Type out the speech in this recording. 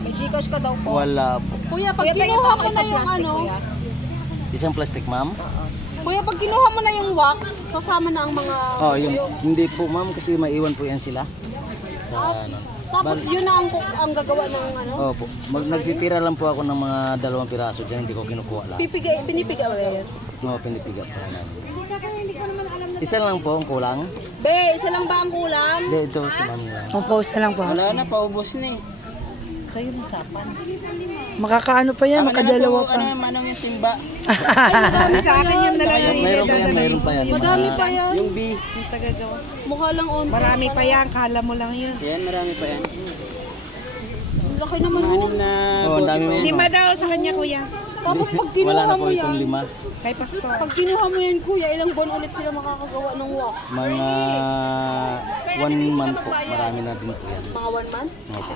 May Gcash ka daw po. Wala po. Kuya, pag kinuha mo na yung ano, Isang plastic, ma'am? kuya, pag kinuha mo na yung wax, sasama na ang mga... Oh, yun. Hindi po, ma'am, kasi maiwan po yan sila. Sa ano. Tapos yun na ang gagawa ng ano? Opo. Nagtitira lang po ako ng mga 2 piraso dyan, hindi ko kinukuha lang. Pinipiga ba yan? No, pinipiga po namin. Isa lang po ang kulang. Be, isa lang ba ang kulang? Hindi, ito si ma'am lang. Compost na lang po. Wala na, paubos na eh. Sa'yo ng sapan. Makakaano pa yan, makadalawa pa. Manong yung timba. Madami sa akin yun na lang yung Mayroon pa yan. Madami pa yan. Yung B. Yung tagagawa. Mukha lang on. Marami pa yan, kala mo lang yun. Yan, marami pa yan. Laki naman mo. Anim na Oh, ang dami mo. Lima daw sa kanya, kuya. Tapos pag Wala kinuha na mo po itong yan, 5. Kay Pastor. pag kinuha mo yan kuya, ilang buwan ulit sila makakagawa ng wax? Mga 1 month po. Marami na din po yan. Mga 1 month? Opo.